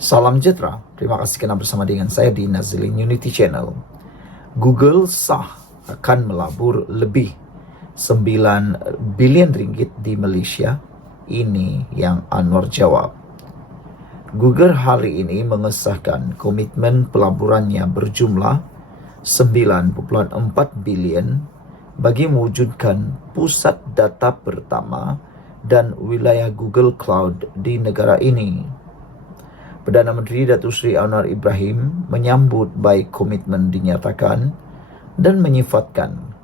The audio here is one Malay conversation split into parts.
Salam sejahtera, terima kasih kerana bersama dengan saya di Nazilin Unity Channel. Google sah akan melabur lebih 9 bilion ringgit di Malaysia. Ini yang Anwar jawab. Google hari ini mengesahkan komitmen pelaburannya berjumlah 9.4 bilion bagi mewujudkan pusat data pertama dan wilayah Google Cloud di negara ini. Perdana Menteri Datuk Seri Anwar Ibrahim menyambut baik komitmen dinyatakan dan menyifatkan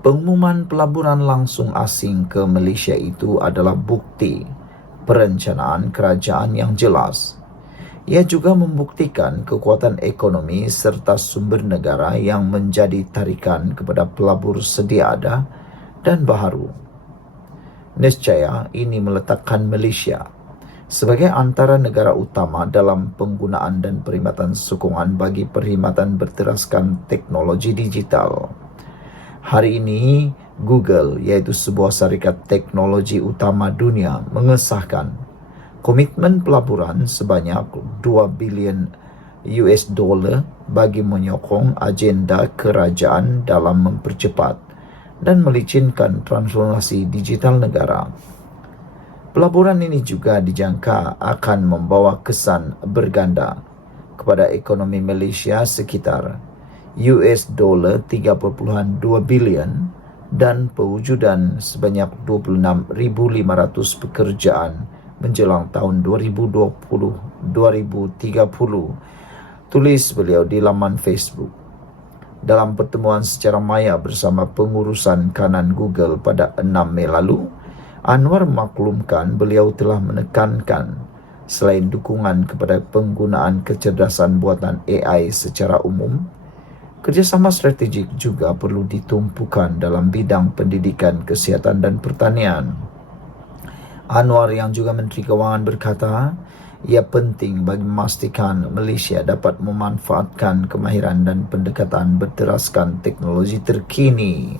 pengumuman pelaburan langsung asing ke Malaysia itu adalah bukti perencanaan kerajaan yang jelas. Ia juga membuktikan kekuatan ekonomi serta sumber negara yang menjadi tarikan kepada pelabur sedia ada dan baharu. Nescaya ini meletakkan Malaysia sebagai antara negara utama dalam penggunaan dan perkhidmatan sokongan bagi perkhidmatan berteraskan teknologi digital. Hari ini, Google, iaitu sebuah syarikat teknologi utama dunia, mengesahkan komitmen pelaburan sebanyak 2 bilion US dollar bagi menyokong agenda kerajaan dalam mempercepat dan melicinkan transformasi digital negara. Pelaburan ini juga dijangka akan membawa kesan berganda kepada ekonomi Malaysia sekitar US dollar 3.2 bilion dan pewujudan sebanyak 26,500 pekerjaan menjelang tahun 2020-2030, tulis beliau di laman Facebook. Dalam pertemuan secara maya bersama pengurusan kanan Google pada 6 Mei lalu, Anwar maklumkan beliau telah menekankan selain dukungan kepada penggunaan kecerdasan buatan AI secara umum, kerjasama strategik juga perlu ditumpukan dalam bidang pendidikan, kesihatan dan pertanian. Anwar yang juga Menteri Kewangan berkata, ia penting bagi memastikan Malaysia dapat memanfaatkan kemahiran dan pendekatan berteraskan teknologi terkini.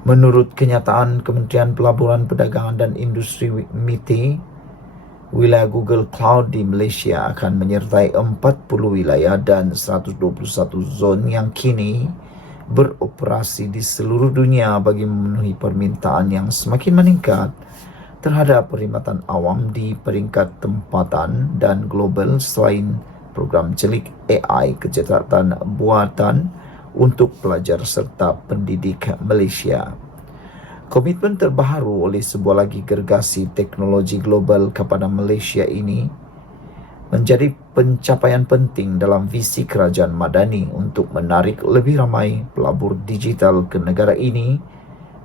Menurut kenyataan Kementerian Pelaburan, Perdagangan dan Industri MITI, wilayah Google Cloud di Malaysia akan menyertai 40 wilayah dan 121 zon yang kini beroperasi di seluruh dunia bagi memenuhi permintaan yang semakin meningkat terhadap perkhidmatan awam di peringkat tempatan dan global selain program celik AI kecerdasan buatan untuk pelajar serta pendidik Malaysia. Komitmen terbaru oleh sebuah lagi gergasi teknologi global kepada Malaysia ini menjadi pencapaian penting dalam visi kerajaan Madani untuk menarik lebih ramai pelabur digital ke negara ini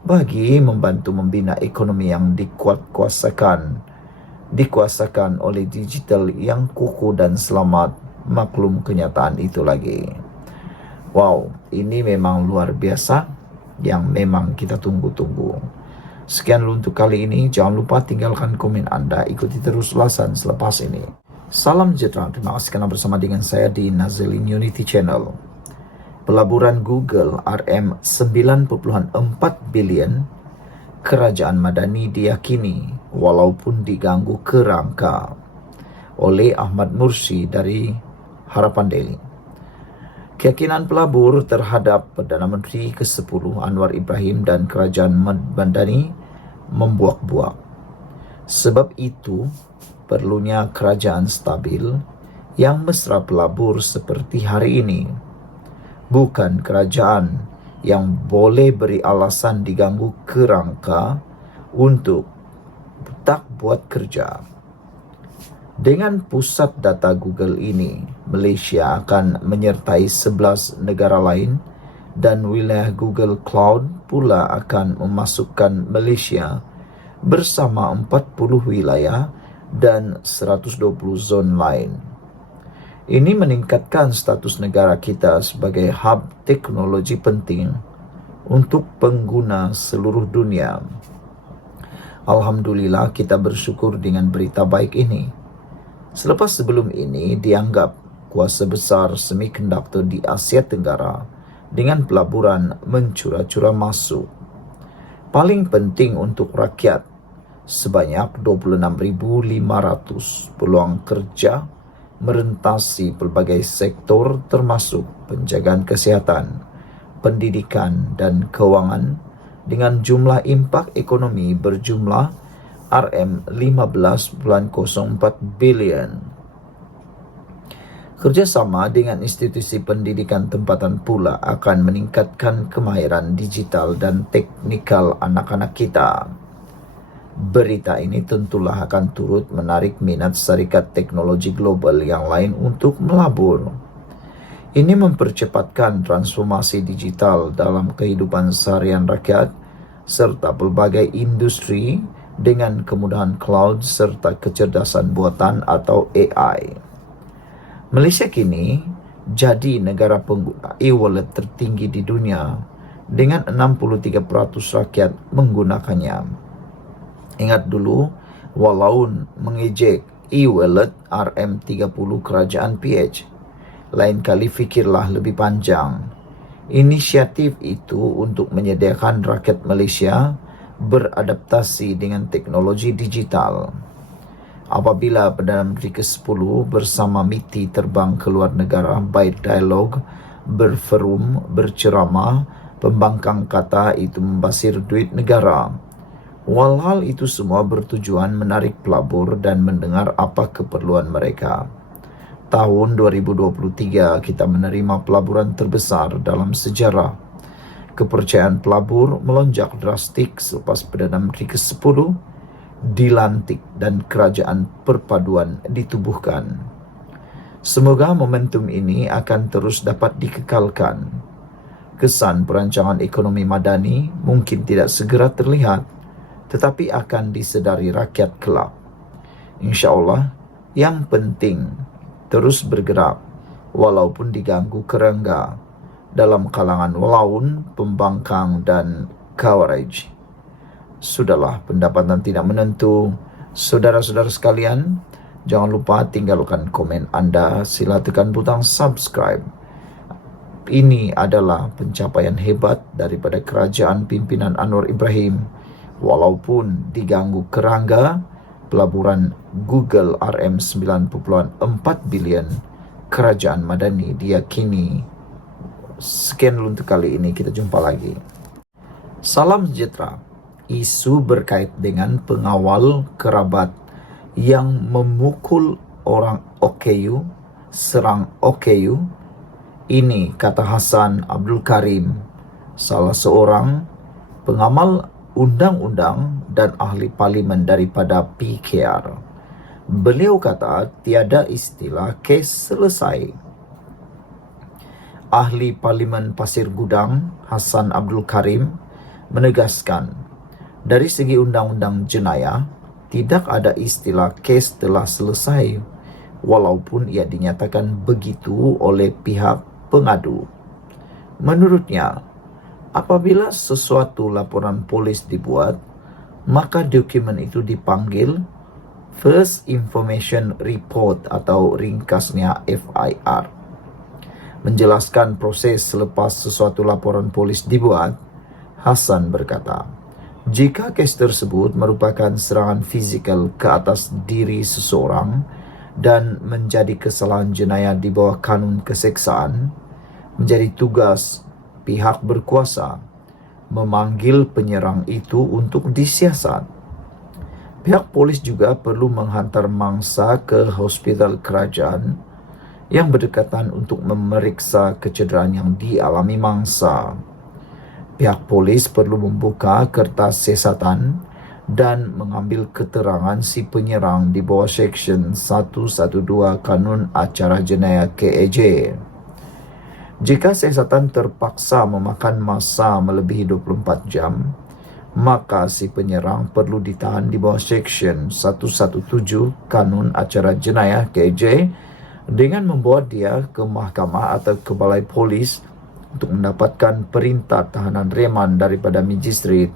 bagi membantu membina ekonomi yang dikuasakan oleh digital yang kukuh dan selamat. Maklum kenyataan itu lagi. Wow, ini memang luar biasa yang memang kita tunggu-tunggu. Sekian dulu untuk kali ini. Jangan lupa tinggalkan komen anda. Ikuti terus ulasan selepas ini. Salam sejahtera. Terima kasih kerana bersama dengan saya di Nazilin Unity Channel. Pelaburan Google RM 9.4 bilion kerajaan Madani diyakini walaupun diganggu kerangka oleh Ahmad Mursi dari Harapan Daily. Keyakinan pelabur terhadap Perdana Menteri ke-10 Anwar Ibrahim dan kerajaan Madani membuak-buak. Sebab itu, perlunya kerajaan stabil yang mesra pelabur seperti hari ini. Bukan kerajaan yang boleh beri alasan diganggu kerangka untuk tak buat kerja. Dengan pusat data Google ini, Malaysia akan menyertai 11 negara lain dan wilayah Google Cloud pula akan memasukkan Malaysia bersama 40 wilayah dan 120 zon lain. Ini meningkatkan status negara kita sebagai hub teknologi penting untuk pengguna seluruh dunia. Alhamdulillah, kita bersyukur dengan berita baik ini. Selepas sebelum ini dianggap kuasa besar semikonduktor di Asia Tenggara dengan pelaburan mencura-cura masuk. Paling penting untuk rakyat sebanyak 26.500 peluang kerja merentasi berbagai sektor termasuk penjagaan kesihatan, pendidikan, dan keuangan dengan jumlah impak ekonomi berjumlah RM15.04 bilion. Kerjasama dengan institusi pendidikan tempatan pula akan meningkatkan kemahiran digital dan teknikal anak-anak kita. Berita ini tentulah akan turut menarik minat syarikat teknologi global yang lain untuk melabur. Ini mempercepatkan transformasi digital dalam kehidupan seharian rakyat serta berbagai industri dengan kemudahan cloud serta kecerdasan buatan atau AI. Malaysia kini jadi negara pengguna e-wallet tertinggi di dunia dengan 63% rakyat menggunakannya. Ingat dulu, walau mengejek e-wallet RM30 kerajaan PH, lain kali fikirlah lebih panjang. Inisiatif itu untuk menyediakan rakyat Malaysia beradaptasi dengan teknologi digital. Apabila Perdana Menteri ke-10 bersama MITI terbang ke luar negara, baik dialog, berforum, berceramah, pembangkang kata itu membasir duit negara. Walhal itu semua bertujuan menarik pelabur dan mendengar apa keperluan mereka. Tahun 2023 kita menerima pelaburan terbesar dalam sejarah. Kepercayaan pelabur melonjak drastik selepas Perdana Menteri ke-10 dilantik dan kerajaan perpaduan ditubuhkan. Semoga momentum ini akan terus dapat dikekalkan. Kesan perancangan ekonomi madani mungkin tidak segera terlihat, tetapi akan disedari rakyat kelak. InsyaAllah, yang penting terus bergerak walaupun diganggu kerengga dalam kalangan walaun, pembangkang dan kawarij. Sudahlah, pendapatan tidak menentu. Saudara-saudara sekalian, jangan lupa tinggalkan komen anda, sila tekan butang subscribe. Ini adalah pencapaian hebat daripada kerajaan pimpinan Anwar Ibrahim. Walaupun diganggu kerangga, pelaburan Google RM9.4 bilion kerajaan madani diyakini. Sekian dulu untuk kali ini, kita jumpa lagi. Salam sejahtera. Isu berkait dengan pengawal kerabat yang memukul orang OKU, serang OKU. Ini kata Hassan Abdul Karim, salah seorang pengamal undang-undang dan ahli parlimen daripada PKR. Beliau kata tiada istilah kes selesai. Ahli Parlimen Pasir Gudang Hassan Abdul Karim menegaskan, dari segi undang-undang jenayah tidak ada istilah kes telah selesai, walaupun ia dinyatakan begitu oleh pihak pengadu. Menurutnya, apabila sesuatu laporan polis dibuat, maka dokumen itu dipanggil First Information Report atau ringkasnya FIR. Menjelaskan proses selepas sesuatu laporan polis dibuat, Hassan berkata, jika kes tersebut merupakan serangan fizikal ke atas diri seseorang dan menjadi kesalahan jenayah di bawah kanun keseksaan, menjadi tugas pihak berkuasa memanggil penyerang itu untuk disiasat. Pihak polis juga perlu menghantar mangsa ke hospital kerajaan yang berdekatan untuk memeriksa kecederaan yang dialami mangsa. Pihak polis perlu membuka kertas siasatan dan mengambil keterangan si penyerang di bawah Seksyen 112 Kanun Acara Jenayah KAJ. Jika siasatan terpaksa memakan masa melebihi 24 jam, maka si penyerang perlu ditahan di bawah Seksyen 117 Kanun Acara Jenayah KJ dengan membawa dia ke mahkamah atau ke balai polis untuk mendapatkan perintah tahanan reman daripada Magistrat,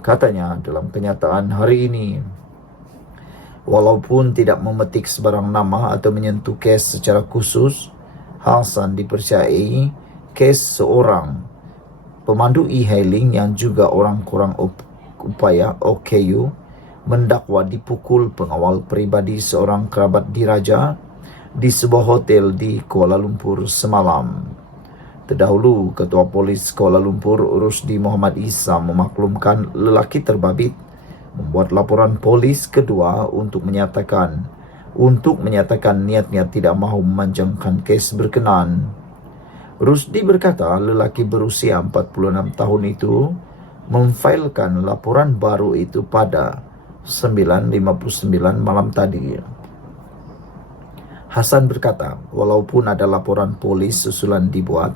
katanya dalam kenyataan hari ini. Walaupun tidak memetik sebarang nama atau menyentuh kes secara khusus, Hassan dipercayai kes seorang pemandu e-hailing yang juga orang kurang upaya OKU mendakwa dipukul pengawal pribadi seorang kerabat diraja di sebuah hotel di Kuala Lumpur semalam. Terdahulu, Ketua Polis Kuala Lumpur Rusdi Muhammad Isa memaklumkan lelaki terbabit membuat laporan polis kedua untuk menyatakan niatnya tidak mahu memanjangkan kes berkenaan. Rusdi berkata lelaki berusia 46 tahun itu memfailkan laporan baru itu pada 9:59 malam tadi. Hasan berkata, walaupun ada laporan polis susulan dibuat,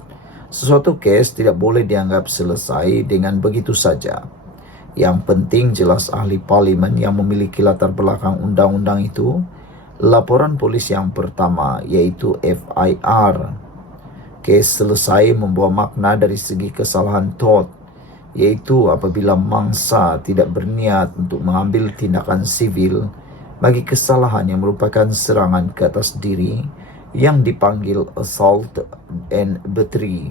sesuatu kes tidak boleh dianggap selesai dengan begitu saja. Yang penting jelas ahli parlimen yang memiliki latar belakang undang-undang itu, laporan polis yang pertama yaitu FIR. Kes selesai membawa makna dari segi kesalahan Todd, yaitu apabila mangsa tidak berniat untuk mengambil tindakan sivil bagi kesalahan yang merupakan serangan ke atas diri yang dipanggil assault and battery.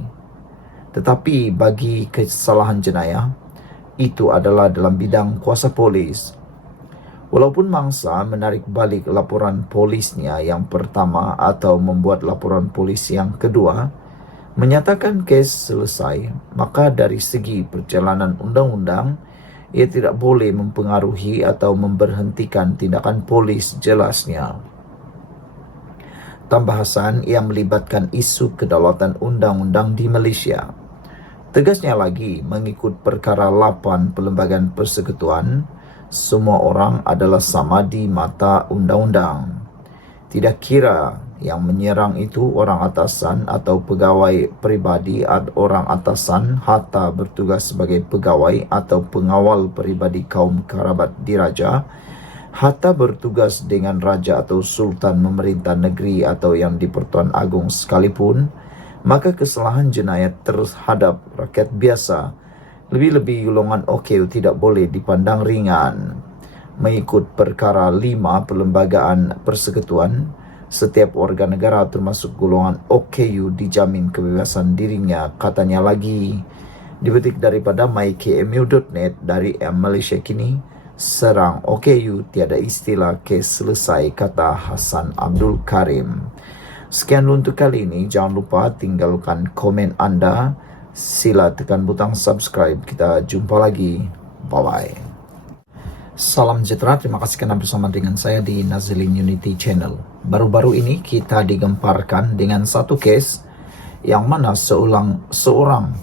Tetapi bagi kesalahan jenayah, itu adalah dalam bidang kuasa polis. Walaupun mangsa menarik balik laporan polisnya yang pertama atau membuat laporan polis yang kedua, menyatakan kes selesai, maka dari segi perjalanan undang-undang, ia tidak boleh mempengaruhi atau memberhentikan tindakan polis, jelasnya. Tambah Hasan, ia melibatkan isu kedaulatan undang-undang di Malaysia. Tegasnya lagi, mengikut perkara 8 Perlembagaan Persekutuan, semua orang adalah sama di mata undang-undang. Tidak kira yang menyerang itu orang atasan atau pegawai pribadi atau orang atasan hatta bertugas sebagai pegawai atau pengawal pribadi kaum kerabat diraja, hatta bertugas dengan raja atau sultan memerintah negeri atau yang di Pertuan Agong sekalipun, maka kesalahan jenayah terhadap rakyat biasa, lebih-lebih golongan OKU tidak boleh dipandang ringan. Mengikut perkara 5 Perlembagaan Persekutuan, setiap warga negara termasuk golongan OKU dijamin kebebasan dirinya, katanya lagi. Dipetik daripada mykmu.net dari Malaysia Kini, serang OKU tiada istilah kes selesai, kata Hasan Abdul Karim. Sekian untuk kali ini, jangan lupa tinggalkan komen anda, sila tekan butang subscribe, kita jumpa lagi, bye-bye. Salam sejahtera, terima kasih karena bersama dengan saya di Nazilin Unity Channel. Baru-baru ini kita digemparkan dengan satu kes yang mana seorang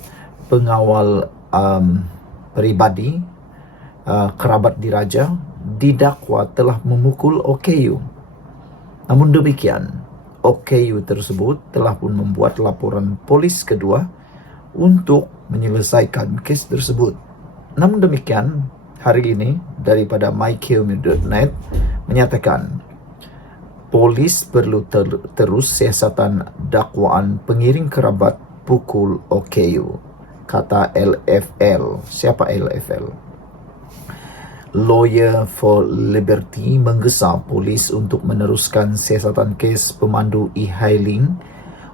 pengawal pribadi kerabat diraja didakwa telah memukul OKU. Namun demikian, OKU tersebut telah pun membuat laporan polis kedua untuk menyelesaikan kes tersebut. Namun demikian, hari ini daripada mykmu.net menyatakan polis perlu terus siasatan dakwaan pengiring kerabat pukul OKU, kata LFL. Siapa LFL? Lawyer for Liberty menggesa polis untuk meneruskan siasatan kes pemandu e-hailing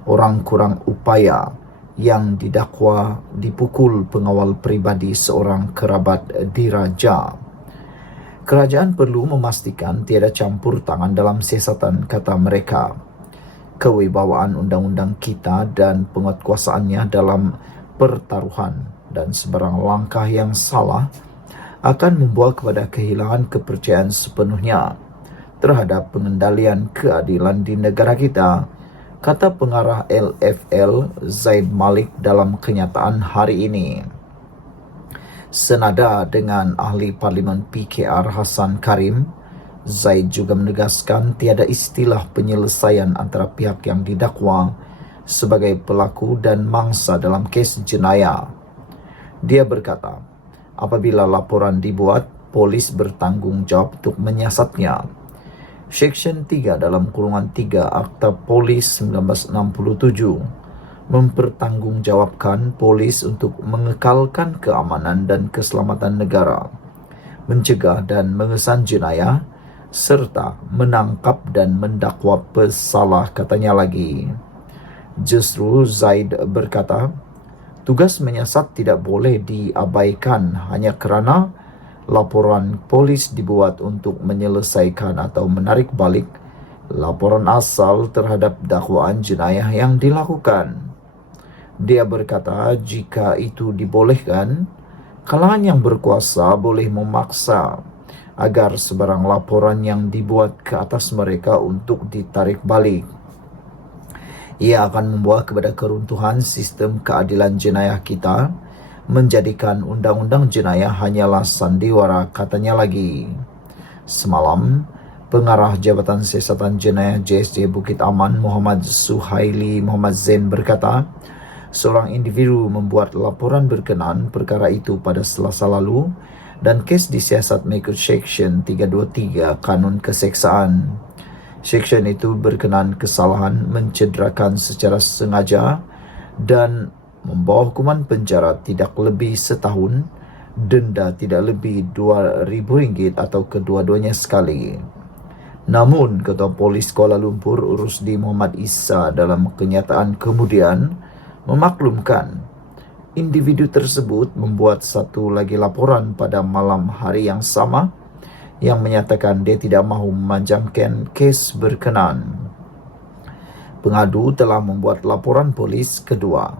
orang kurang upaya yang didakwa dipukul pengawal pribadi seorang kerabat diraja. Kerajaan perlu memastikan tiada campur tangan dalam siasatan, kata mereka. Kewibawaan undang-undang kita dan penguatkuasaannya dalam pertaruhan dan sebarang langkah yang salah akan membawa kepada kehilangan kepercayaan sepenuhnya terhadap pengendalian keadilan di negara kita, kata pengarah LFL Zaid Malik dalam kenyataan hari ini. Senada dengan ahli parlimen PKR Hasan Karim, Zaid juga menegaskan tiada istilah penyelesaian antara pihak yang didakwa sebagai pelaku dan mangsa dalam kes jenayah. Dia berkata, apabila laporan dibuat, polis bertanggung jawab untuk menyiasatnya. Seksyen 3 dalam kurungan 3 Akta Polis 1967 mempertanggungjawabkan polis untuk mengekalkan keamanan dan keselamatan negara, mencegah dan mengesan jenayah, serta menangkap dan mendakwa pesalah, katanya lagi. Justru Zaid berkata, tugas menyiasat tidak boleh diabaikan hanya kerana Laporan polis dibuat untuk menyelesaikan atau menarik balik laporan asal terhadap dakwaan jenayah yang dilakukan. Dia berkata jika itu dibolehkan, kalangan yang berkuasa boleh memaksa agar sebarang laporan yang dibuat ke atas mereka untuk ditarik balik. Ia akan membawa kepada keruntuhan sistem keadilan jenayah kita, menjadikan undang-undang jenayah hanyalah sandiwara, katanya lagi. Semalam, Pengarah Jabatan Siasatan Jenayah JSJ Bukit Aman Muhammad Suhaili Muhammad Zain berkata, seorang individu membuat laporan berkenaan perkara itu pada Selasa lalu dan kes disiasat mengikut Seksyen 323 Kanun Keseksaan. Seksyen itu berkenaan kesalahan mencederakan secara sengaja dan membawa hukuman penjara tidak lebih setahun, denda tidak lebih RM2,000 atau kedua-duanya sekali. Namun, Ketua Polis Kuala Lumpur Urusdi Muhammad Isa dalam kenyataan kemudian memaklumkan individu tersebut membuat satu lagi laporan pada malam hari yang sama yang menyatakan dia tidak mahu memanjangkan kes berkenaan. Pengadu telah membuat laporan polis kedua,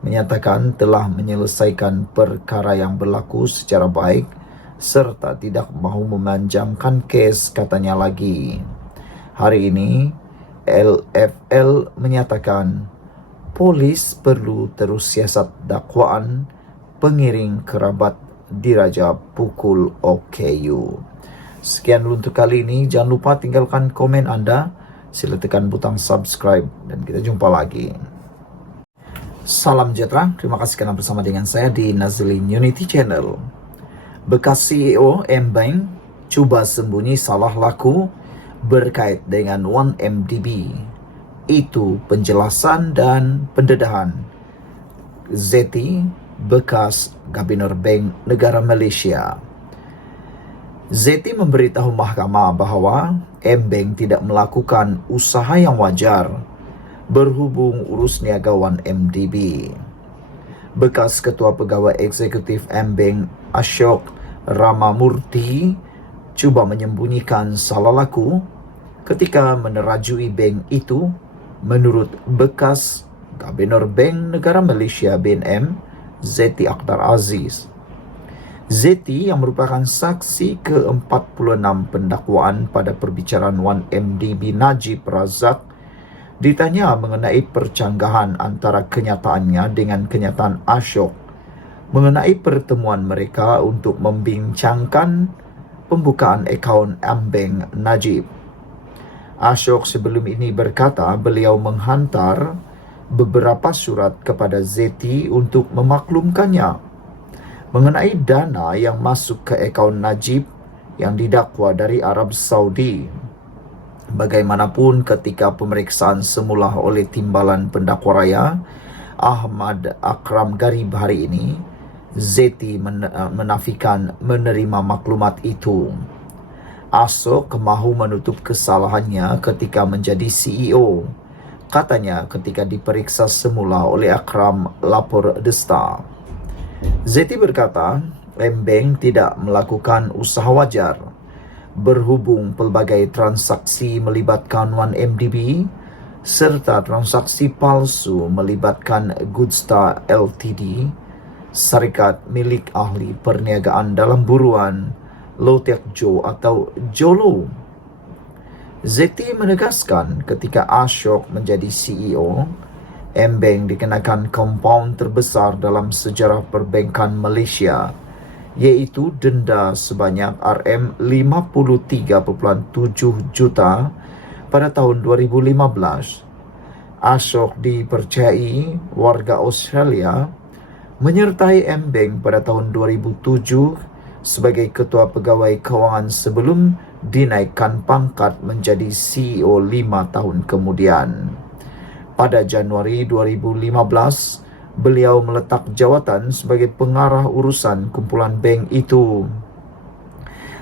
menyatakan telah menyelesaikan perkara yang berlaku secara baik serta tidak mahu memanjangkan kes, katanya lagi. Hari ini, LFL menyatakan polis perlu terus siasat dakwaan pengiring kerabat diraja pukul OKU. Sekian dulu untuk kali ini. Jangan lupa tinggalkan komen Anda. Sila tekan butang subscribe dan kita jumpa lagi. Salam sejahtera. Terima kasih kerana bersama dengan saya di Nazlin Unity Channel. Bekas CEO M-Bank cuba sembunyi salah laku berkait dengan 1MDB. Itu penjelasan dan pendedahan Zeti, bekas Gubernur Bank Negara Malaysia. Zeti memberitahu mahkamah bahawa M-Bank tidak melakukan usaha yang wajar berhubung urus niaga 1MDB. Bekas Ketua Pegawai Eksekutif M-Bank Ashok Ramamurthy cuba menyembunyikan salah laku ketika menerajui bank itu, menurut bekas Gubernur Bank Negara Malaysia BNM Zeti Akhtar Aziz. Zeti yang merupakan saksi ke-46 pendakwaan pada perbicaraan 1MDB Najib Razak ditanya mengenai percanggahan antara kenyataannya dengan kenyataan Ashok mengenai pertemuan mereka untuk membincangkan pembukaan akaun M-Bank Najib. Ashok sebelum ini berkata beliau menghantar beberapa surat kepada Zeti untuk memaklumkannya mengenai dana yang masuk ke akaun Najib yang didakwa dari Arab Saudi. Bagaimanapun, ketika pemeriksaan semula oleh Timbalan Pendakwa Raya Ahmad Akram Garib hari ini, Zeti menafikan menerima maklumat itu. Ashok mahu menutup kesalahannya ketika menjadi CEO. Katanya ketika diperiksa semula oleh Akram lapor The Star. Zeti berkata, M-Bank tidak melakukan usaha wajar berhubung pelbagai transaksi melibatkan 1MDB serta transaksi palsu melibatkan Goodstar Ltd, syarikat milik ahli perniagaan dalam buruan Low Tech Joe atau Jolo. Zeti menegaskan ketika Ashok menjadi CEO, M-Bank dikenakan kompaun terbesar dalam sejarah perbankan Malaysia, iaitu denda sebanyak RM53.7 juta pada tahun 2015. Ashok dipercayai warga Australia menyertai M-Bank pada tahun 2007 sebagai Ketua Pegawai Kewangan sebelum dinaikkan pangkat menjadi CEO 5 tahun kemudian. Pada Januari 2015, beliau meletak jawatan sebagai pengarah urusan kumpulan bank itu.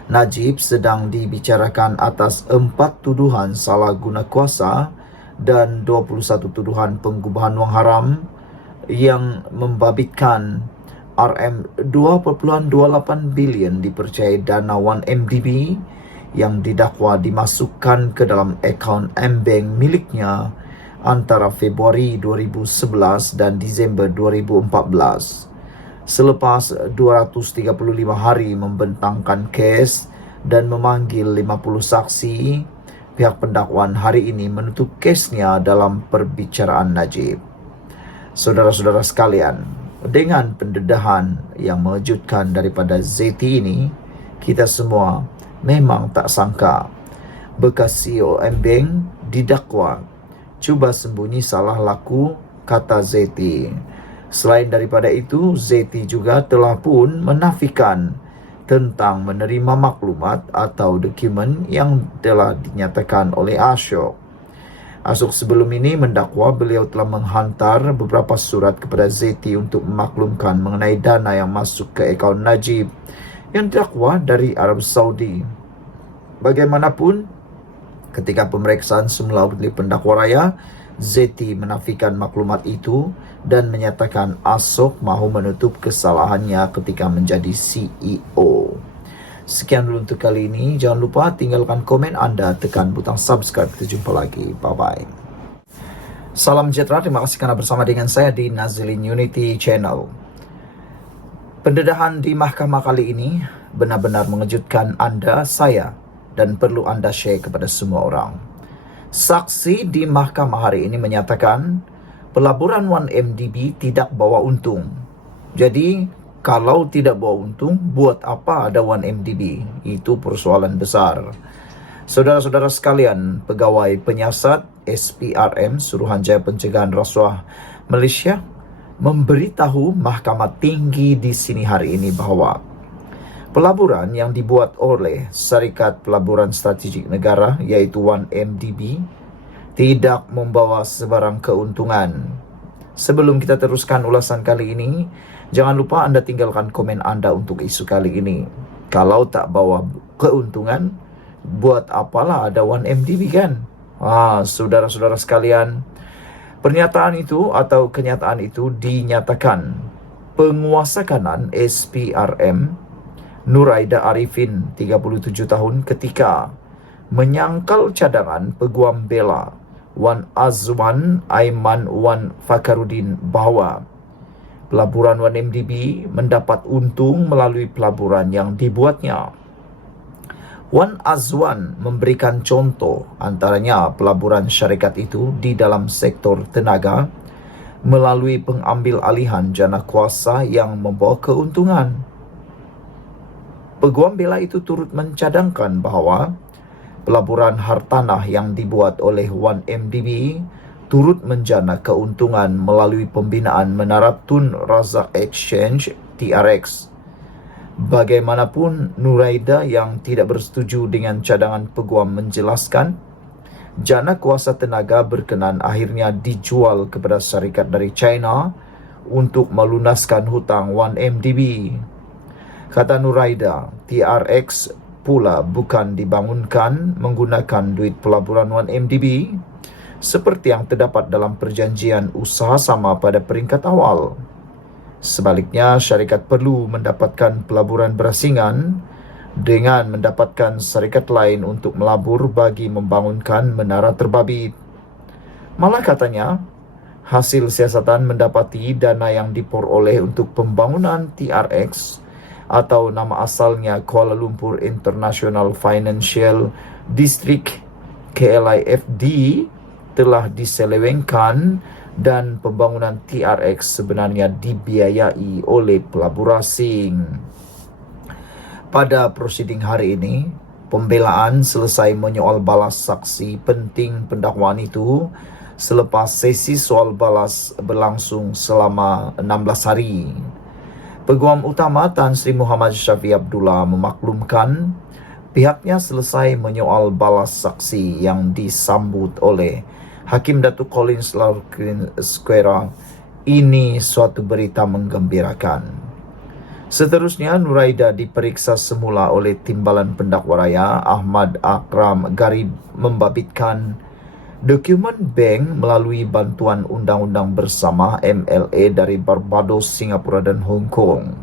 Najib sedang dibicarakan atas 4 tuduhan salah guna kuasa dan 21 tuduhan penggubahan wang haram yang membabitkan RM2,28 bilion dipercayai dana 1MDB yang didakwa dimasukkan ke dalam akaun M-Bank miliknya antara Februari 2011 dan Disember 2014. Selepas 235 hari membentangkan kes dan memanggil 50 saksi, pihak pendakwaan hari ini menutup kesnya dalam perbicaraan Najib. Saudara-saudara sekalian, dengan pendedahan yang mengejutkan daripada Zeti ini, kita semua memang tak sangka bekas CEO M-Bank didakwa cuba sembunyi salah laku, kata Zeti. Selain daripada itu, Zeti juga telah pun menafikan tentang menerima maklumat atau dokumen yang telah dinyatakan oleh Ashok. Ashok sebelum ini mendakwa beliau telah menghantar beberapa surat kepada Zeti untuk memaklumkan mengenai dana yang masuk ke akaun Najib yang didakwa dari Arab Saudi. Bagaimanapun, ketika pemeriksaan semula oleh pendakwa raya, Zeti menafikan maklumat itu dan menyatakan Ashok mahu menutup kesalahannya ketika menjadi CEO. Sekian dulu untuk kali ini. Jangan lupa tinggalkan komen anda, tekan butang subscribe. Kita jumpa lagi. Bye-bye. Salam sejahtera. Terima kasih karena bersama dengan saya di Nazilin Unity Channel. Pendedahan di mahkamah kali ini benar-benar mengejutkan anda, saya, dan perlu anda share kepada semua orang. Saksi di mahkamah hari ini menyatakan pelaburan 1MDB tidak bawa untung. Jadi, kalau tidak bawa untung, buat apa ada 1MDB? Itu persoalan besar. Saudara-saudara sekalian, pegawai penyiasat SPRM, Suruhanjaya Pencegahan Rasuah Malaysia, memberitahu Mahkamah Tinggi di sini hari ini bahawa pelaburan yang dibuat oleh Syarikat Pelaburan Strategik Negara, iaitu 1MDB, tidak membawa sebarang keuntungan. Sebelum kita teruskan ulasan kali ini, jangan lupa anda tinggalkan komen anda untuk isu kali ini. Kalau tak bawa keuntungan, buat apalah ada 1MDB kan? Saudara-saudara sekalian, pernyataan itu atau kenyataan itu dinyatakan penguasa kanan SPRM Nuraida Arifin, 37 tahun, ketika menyangkal cadangan Peguam Bela Wan Azwan Aiman Wan Fakarudin bahawa pelaburan 1MDB mendapat untung melalui pelaburan yang dibuatnya. Wan Azwan memberikan contoh antaranya pelaburan syarikat itu di dalam sektor tenaga melalui pengambil alihan jana kuasa yang membawa keuntungan. Peguam Bela itu turut mencadangkan bahawa pelaburan hartanah yang dibuat oleh 1MDB turut menjana keuntungan melalui pembinaan Menara Tun Razak Exchange TRX. Bagaimanapun, Nuraida yang tidak bersetuju dengan cadangan peguam menjelaskan, jana kuasa tenaga berkenan akhirnya dijual kepada syarikat dari China untuk melunaskan hutang 1MDB. Kata Nuraida, TRX pula bukan dibangunkan menggunakan duit pelaburan 1MDB seperti yang terdapat dalam perjanjian usaha sama pada peringkat awal. Sebaliknya, syarikat perlu mendapatkan pelaburan berasingan dengan mendapatkan syarikat lain untuk melabur bagi membangunkan menara terbabit. Malah katanya, hasil siasatan mendapati dana yang diperoleh untuk pembangunan TRX atau nama asalnya Kuala Lumpur International Financial District KLIFD telah diselewengkan dan pembangunan TRX sebenarnya dibiayai oleh pelabur asing. Pada prosiding hari ini, pembelaan selesai menyoal balas saksi penting pendakwaan itu selepas sesi soal balas berlangsung selama 16 hari. Peguam utama Tan Sri Muhammad Syafiee Abdullah memaklumkan pihaknya selesai menyoal balas saksi yang disambut oleh Hakim Datuk Collins Larkin Square. Ini suatu berita menggembirakan. Seterusnya, Nuraida diperiksa semula oleh Timbalan Pendakwa Raya Ahmad Akram Garib membabitkan Dokumen bank melalui bantuan undang-undang bersama MLA dari Barbados, Singapura dan Hong Kong.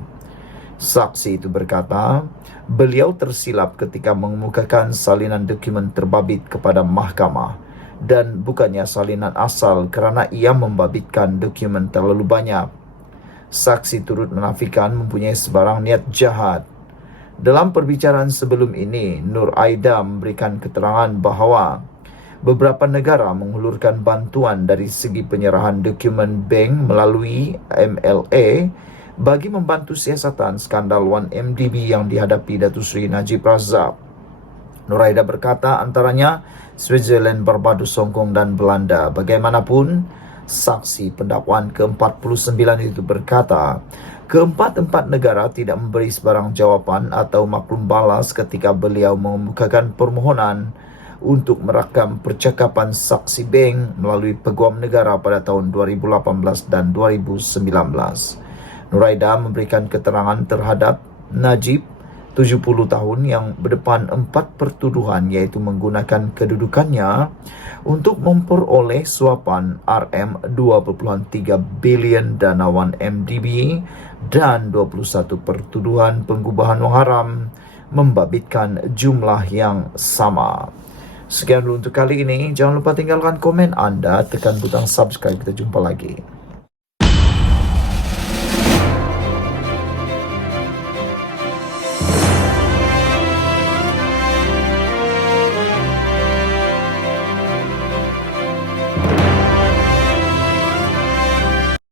Saksi itu berkata, beliau tersilap ketika mengemukakan salinan dokumen terbabit kepada mahkamah dan bukannya salinan asal kerana ia membabitkan dokumen terlalu banyak. Saksi turut menafikan mempunyai sebarang niat jahat. Dalam perbicaraan sebelum ini, Nur Aida memberikan keterangan bahawa beberapa negara menghulurkan bantuan dari segi penyerahan dokumen bank melalui MLA bagi membantu siasatan skandal 1MDB yang dihadapi Datuk Seri Najib Razak. Nur Aida berkata antaranya Switzerland, Barbados, Hong Kong dan Belanda. Bagaimanapun, saksi pendakwaan ke-49 itu berkata, keempat-empat negara tidak memberi sebarang jawapan atau maklum balas ketika beliau mengemukakan permohonan untuk merakam percakapan saksi bank melalui peguam negara pada tahun 2018 dan 2019. Nur Aida memberikan keterangan terhadap Najib, 70 tahun, yang berdepan 4 pertuduhan iaitu menggunakan kedudukannya untuk memperoleh suapan RM2.3 bilion dana 1MDB dan 21 pertuduhan pengubahan wang haram membabitkan jumlah yang sama. Sekian dulu untuk kali ini. Jangan lupa tinggalkan komen anda, tekan butang subscribe. Kita jumpa lagi.